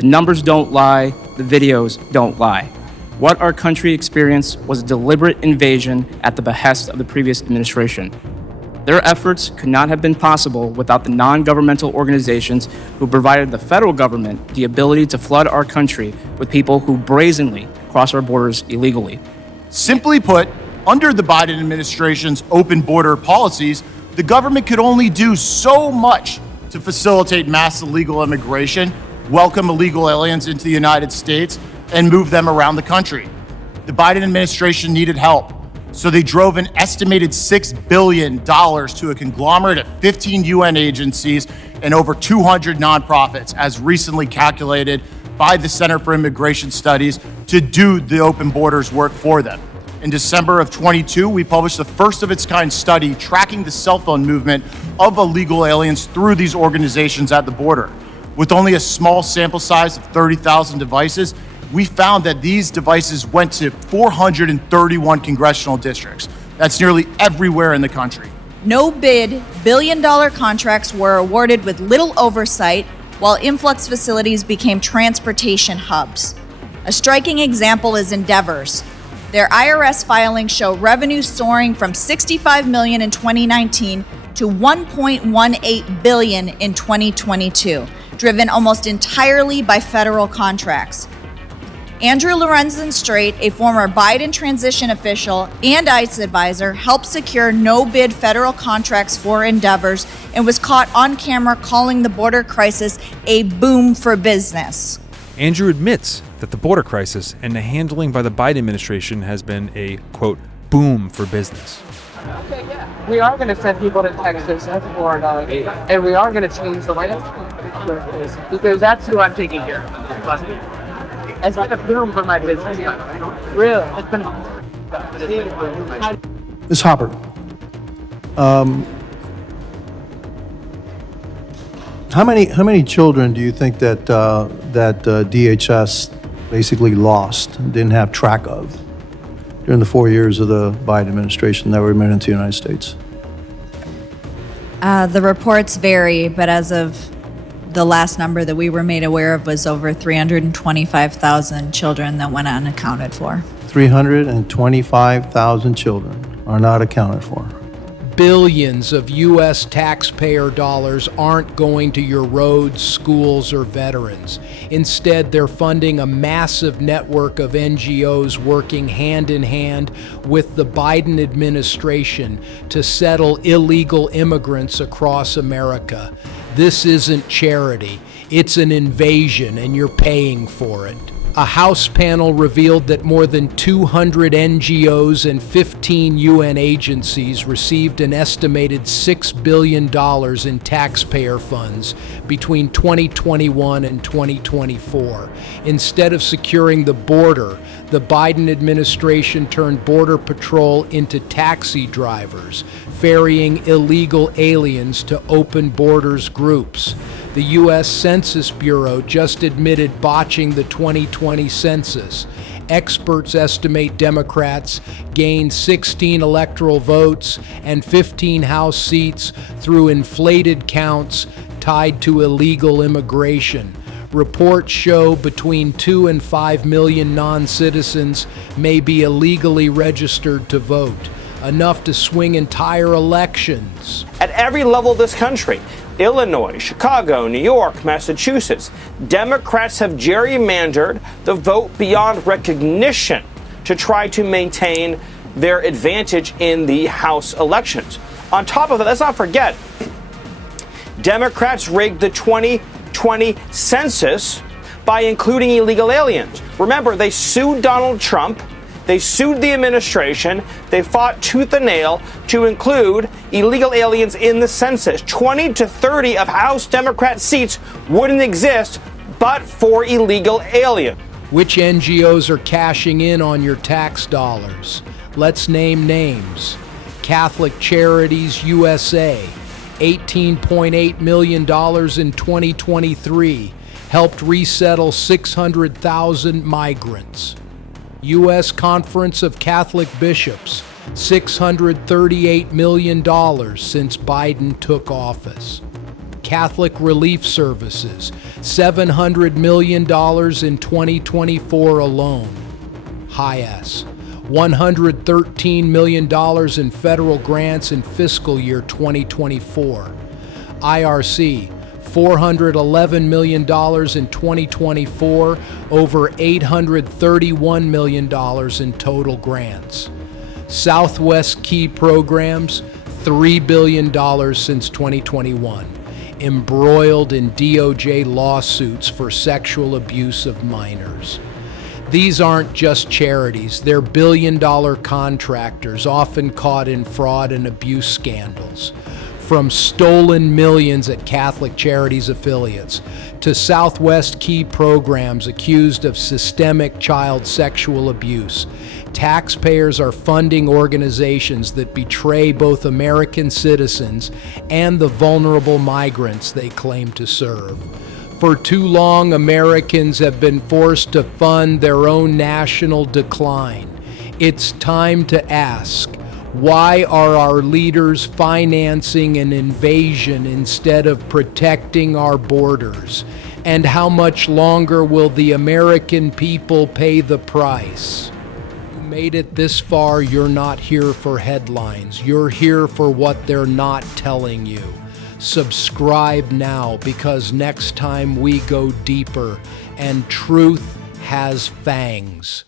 The numbers don't lie, the videos don't lie. What our country experienced was a deliberate invasion at the behest of the previous administration. Their efforts could not have been possible without the non-governmental organizations who provided the federal government the ability to flood our country with people who brazenly cross our borders illegally. Simply put, under the Biden administration's open border policies, the government could only do so much to facilitate mass illegal immigration, welcome illegal aliens into the United States, and move them around the country. The Biden administration needed help, so they drove an estimated $6 billion to a conglomerate of 15 UN agencies and over 200 nonprofits, as recently calculated by the Center for Immigration Studies, to do the open borders work for them. In December of 22, we published the first of its kind study tracking the cell phone movement of illegal aliens through these organizations at the border. With only a small sample size of 30,000 devices, we found that these devices went to 431 congressional districts. That's nearly everywhere in the country. No-bid, billion-dollar contracts were awarded with little oversight, while influx facilities became transportation hubs. A striking example is Endeavor's. Their IRS filings show revenue soaring from $65 million in 2019 to $1.18 billion in 2022, driven almost entirely by federal contracts. Andrew Lorenzen-Strait, a former Biden transition official and ICE advisor, helped secure no-bid federal contracts for Endeavor's and was caught on camera calling the border crisis a boom for business. Andrew admits that the border crisis and the handling by the Biden administration has been a, quote, boom for business. Okay, yeah. We are going to send people to Texas and Florida, and we are going to change the landscape because that's who I'm taking care of. It's been a boom for my business. Really, it's been. Ms. Hopper, how many children do you think that DHS basically lost, didn't have track of during the 4 years of the Biden administration that were admitted into the United States? The reports vary, but as of the last number that we were made aware of was over 325,000 children that went unaccounted for. 325,000 children are not accounted for. Billions of U.S. taxpayer dollars aren't going to your roads, schools, or veterans. Instead, they're funding a massive network of NGOs working hand in hand with the Biden administration to settle illegal immigrants across America. This isn't charity, it's an invasion, and you're paying for it. A House panel revealed that more than 200 NGOs and 15 UN agencies received an estimated $6 billion in taxpayer funds between 2021 and 2024. Instead of securing the border, the Biden administration turned Border Patrol into taxi drivers, ferrying illegal aliens to open borders groups. The U.S. Census Bureau just admitted botching the 2020 census. Experts estimate Democrats gained 16 electoral votes and 15 House seats through inflated counts tied to illegal immigration. Reports show between 2 and 5 million non-citizens may be illegally registered to vote, enough to swing entire elections. At every level of this country, Illinois, Chicago, New York, Massachusetts, Democrats have gerrymandered the vote beyond recognition to try to maintain their advantage in the House elections. On top of that, let's not forget, Democrats rigged the 2020 census by including illegal aliens. Remember, they sued Donald Trump. They sued the administration. They fought tooth and nail to include illegal aliens in the census. 20 to 30 of House Democrat seats wouldn't exist but for illegal aliens. Which NGOs are cashing in on your tax dollars? Let's name names. Catholic Charities USA, $18.8 million in 2023, helped resettle 600,000 migrants. U.S. Conference of Catholic Bishops, $638 million since Biden took office. Catholic Relief Services, $700 million in 2024 alone. HIAS, $113 million in federal grants in fiscal year 2024. IRC, $411 million in 2024, over $831 million in total grants. Southwest Key Programs, $3 billion since 2021, embroiled in DOJ lawsuits for sexual abuse of minors. These aren't just charities, they're billion-dollar contractors, often caught in fraud and abuse scandals. From stolen millions at Catholic Charities affiliates to Southwest Key Programs accused of systemic child sexual abuse, taxpayers are funding organizations that betray both American citizens and the vulnerable migrants they claim to serve. For too long, Americans have been forced to fund their own national decline. It's time to ask, why are our leaders financing an invasion instead of protecting our borders? And how much longer will the American people pay the price? You made it this far, you're not here for headlines. You're here for what they're not telling you. Subscribe now, because next time we go deeper and truth has fangs.